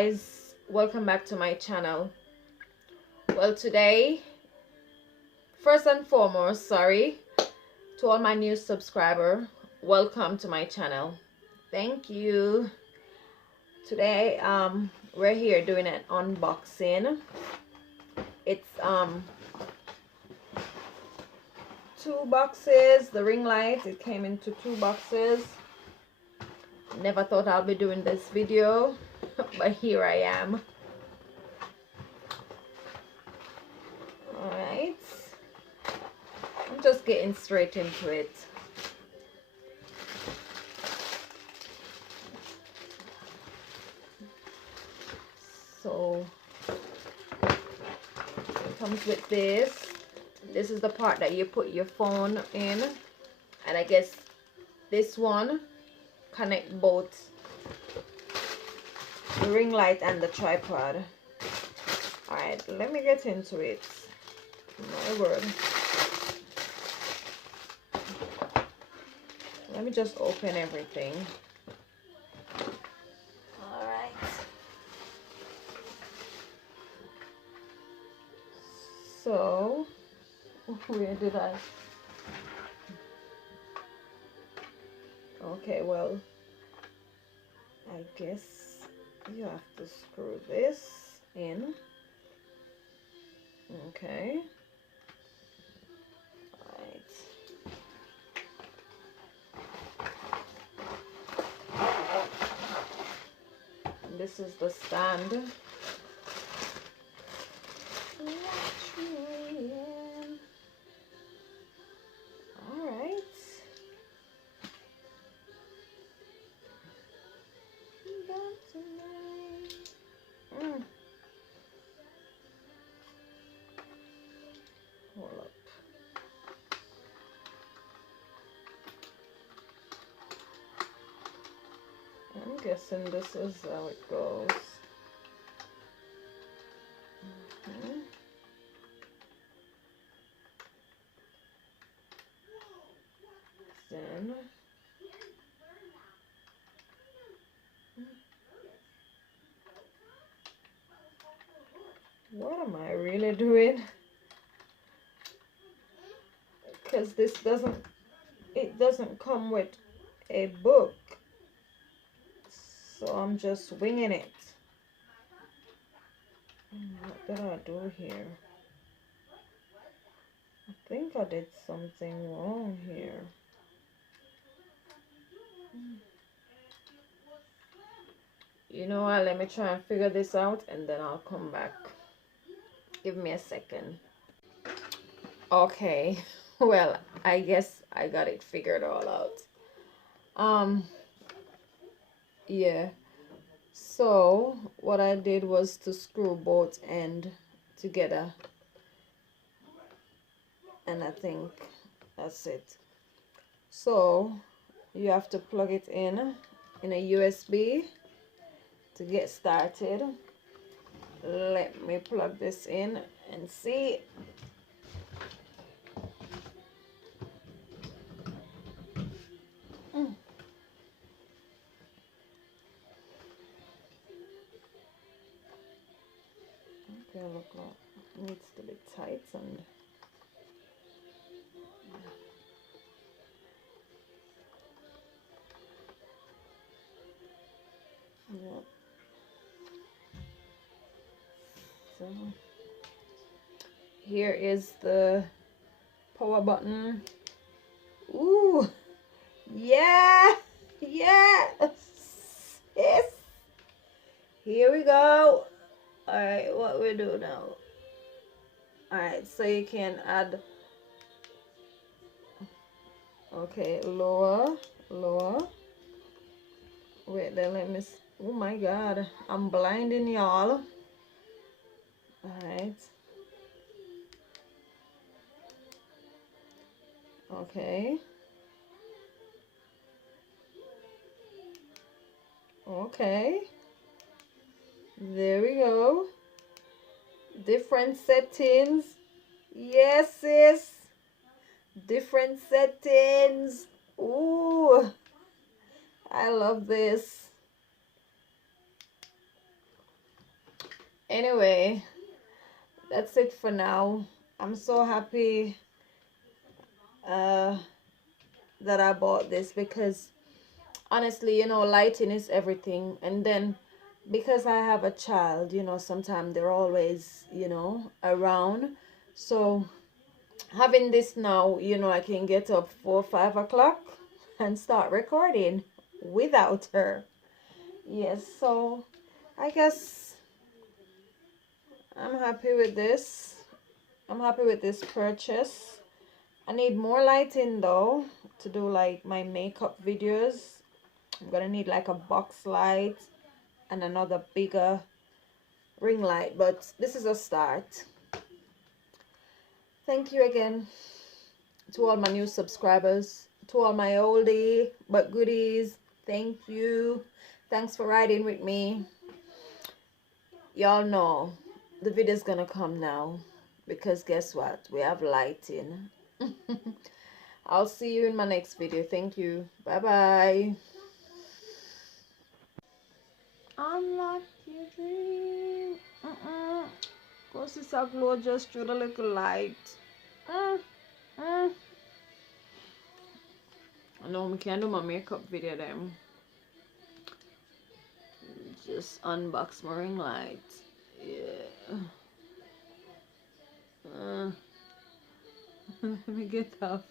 guys, welcome back to my channel. Well, today, first and foremost, sorry to all my new subscriber, welcome to my channel. Thank you. Today we're here doing an unboxing. It's 2 boxes. The ring light, it came into 2 boxes. Never thought I'll be doing this video, but here I am. Alright, I'm just getting straight into it. So it comes with this. This is the part that you put your phone in, and I guess this one connect both the ring light and the tripod. Alright, let me get into it. My word. Let me just open everything. Alright. So, where did I? Okay, well, I guess you have to screw this in. Okay. This is the stand. Alright. Hold up. I'm guessing this is how it goes. Then what am I really doing? Because this doesn't come with a book. So I'm just winging it. What did I do here? I think I did something wrong here. You know what? Let me try and figure this out and then I'll come back. Give me a second. Okay. Well, I guess I got it figured all out. Yeah. So what I did was to screw both ends together, and I think that's it. So you have to plug it in a USB to get started. Let me plug this in and see. Okay, look like it needs to be tightened. Yep. So here is the power button. Ooh, yeah, yes, yes. Here we go. All right, what we do now? All right, so you can add. Okay, lower. Wait, then let me. Oh my God, I'm blinding y'all. All right. Okay. Okay. There we go. Different settings. Yes, sis. Different settings. Ooh. I love this. Anyway, that's it for now. I'm so happy uh that I bought this, because honestly, you know, lighting is everything. And then because I have a child, you know, sometimes they're always, you know, around. So having this now, you know, I can get up 4 or 5 o'clock and start recording without her. Yes, so I guess I'm happy with this. I'm happy with this purchase. I need more lighting though to do like my makeup videos. I'm gonna need like a box light and another bigger ring light, but this is a start. Thank you again to all my new subscribers, to all my oldie but goodies. Thank you. Thanks for riding with me. Y'all know the video's gonna come now, because guess what, we have lighting. I'll see you in my next video. Thank you. Bye bye. Unlock your dream. Cause it's a glow just through the little light. I know I can't do my makeup video then. Just unbox my ring light. Yeah. Let me get off.